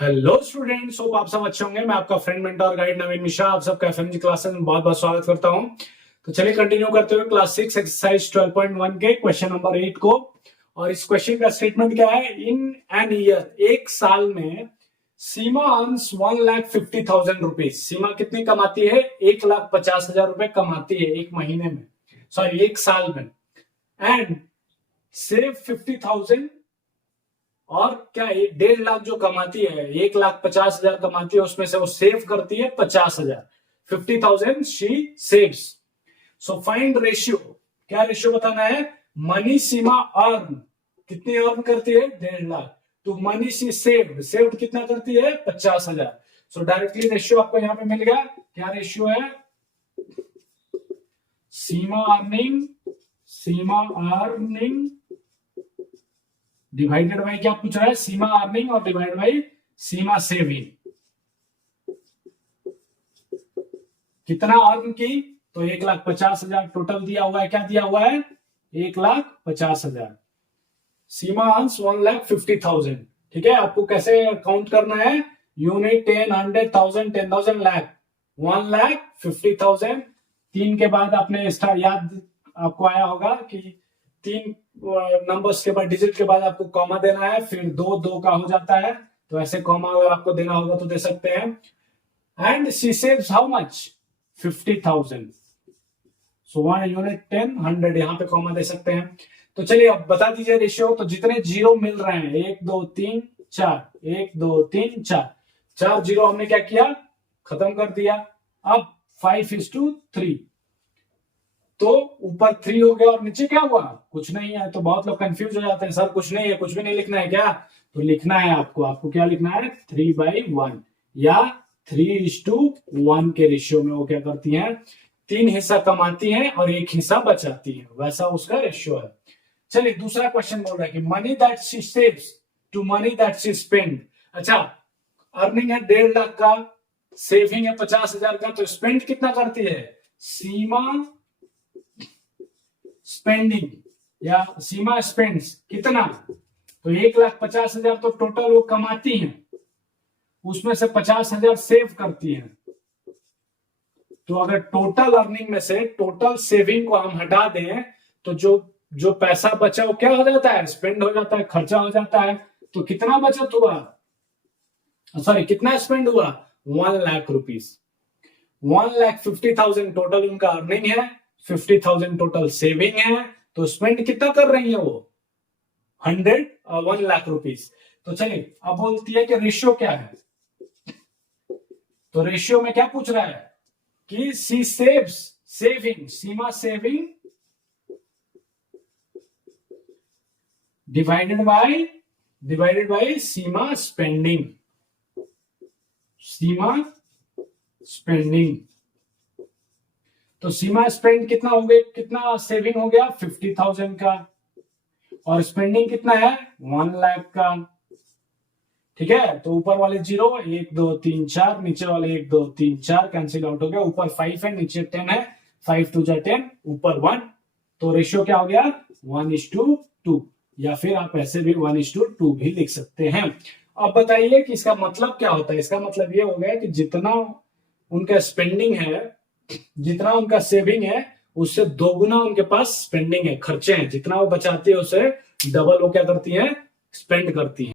Hello students, hope आप सब अच्छे होंगे। मैं आपका फ्रेंड मेंटर गाइड नवीन मिश्रा आप सबका एफएमजी क्लासेस में बहुत बहुत स्वागत करता हूं। तो चलिए कंटिन्यू करते हुए क्लास 6 एक्सरसाइज 12.1 के क्वेश्चन नंबर 8 को। और इस क्वेश्चन का स्टेटमेंट क्या है? इन एन ईयर, एक साल में सीमा अर्न्स 1,50,000 रुपीज। सीमा कितनी कमाती है? 1,50,000 रुपए कमाती है एक महीने में, सॉरी एक साल में। एंड सेव 50,000, और क्या 1.5 लाख जो कमाती है, 1,50,000 कमाती है, उसमें से वो सेव करती है 50,000। 50,000 she saves. So find ratio. क्या रेशियो बताना है? मनी सीमा अर्न कितनी अर्न करती है? 1.5 लाख। तो मनी सी सेव्ड, सेव्ड कितना करती है? 50,000। सो डायरेक्टली रेशियो आपको यहां पे मिल गया। क्या रेशियो है? सीमा अर्निंग डिवाइडेड बाई, क्या पूछ रहा है? सीमा अर्निंग और डिवाइड बाई सीमा सेविंग। कितना अर्न की? तो 1,50,000 टोटल दिया हुआ है। क्या दिया हुआ है? 1,50,000। सीमा अर्न्स 1,50,000। ठीक है, आपको कैसे काउंट करना है? यूनिट 10, 100, 1000, 10,000, लाख। 1,50,000। 3 के बाद आपने याद आपको आया होगा कि 3 नंबर्स के बाद, डिजिट के बाद आपको कॉमा देना है, फिर 2 का हो जाता है। तो ऐसे कॉमा अगर आपको देना होगा तो दे सकते हैं। And she saves how much? 50,000। So 1 unit 10, 100, यहां पे कॉमा दे सकते हैं। तो चलिए अब बता दीजिए रेशियो। तो जितने जीरो मिल रहे हैं, 1 2 3 4, 1 2 3 4, 4 जीरो हमने क्या किया? खत्म कर दिया। अब 5:3, तो ऊपर 3 हो गया और नीचे क्या हुआ? कुछ नहीं है। तो बहुत लोग कंफ्यूज हो जाते हैं, सर कुछ नहीं है, कुछ भी नहीं लिखना है क्या? तो लिखना है आपको क्या लिखना है? 3/1 या 3:1 के रेशियो में वो क्या करती हैं? 3 हिस्सा कमाती हैं और 1 हिस्सा बचाती है, वैसा उसका रेशियो है। चलिए दूसरा क्वेश्चन बोल रहा है कि money that she saves to money that she spend. अच्छा, अर्निंग है 1.5 लाख का, सेविंग है 50,000 का, तो स्पेंड कितना करती है? सीमा स्पेंडिंग या सीमा स्पेंड्स कितना? तो 1,50,000 तो टोटल वो कमाती हैं, उसमें से 50,000 सेव करती हैं। तो अगर टोटल अर्निंग में से टोटल सेविंग को हम हटा दें तो जो पैसा बचा वो क्या हो जाता है? स्पेंड हो जाता है, खर्चा हो जाता है। तो कितना बचत हुआ? सॉरी, कितना स्पेंड हुआ? 1,00,000 रुपीज। 1,50,000 टोटल उनका अर्निंग है, 50,000 टोटल सेविंग है। तो स्पेंड कितना कर रही है वो? 1,00,000 रुपीज। तो चलिए अब बोलती है कि रेशियो क्या है। तो रेशियो में क्या पूछ रहा है कि C saves, saving, Seema saving divided by Seema spending. Seema spending. तो सीमा स्पेंड कितना हो गया? कितना सेविंग हो गया? 50,000 का। और स्पेंडिंग कितना है? 1,00,000 का। ठीक है, तो ऊपर वाले 0, 1 2 3 4, नीचे वाले 1 2 3 4 कैंसिल आउट हो गया। ऊपर 5 है, नीचे 10 है। 5 2 10, ऊपर 1। तो रेशियो क्या हो गया? 1:2। या फिर आप ऐसे भी 1:2 भी लिख सकते हैं। अब बताइए कि इसका मतलब क्या होता है? इसका मतलब ये हो गया कि जितना उनका स्पेंडिंग है, जितना उनका सेविंग है, उससे दोगुना उनके पास स्पेंडिंग है, खर्चे हैं। जितना वो बचाती है उससे डबल वो क्या करती है? स्पेंड करती है।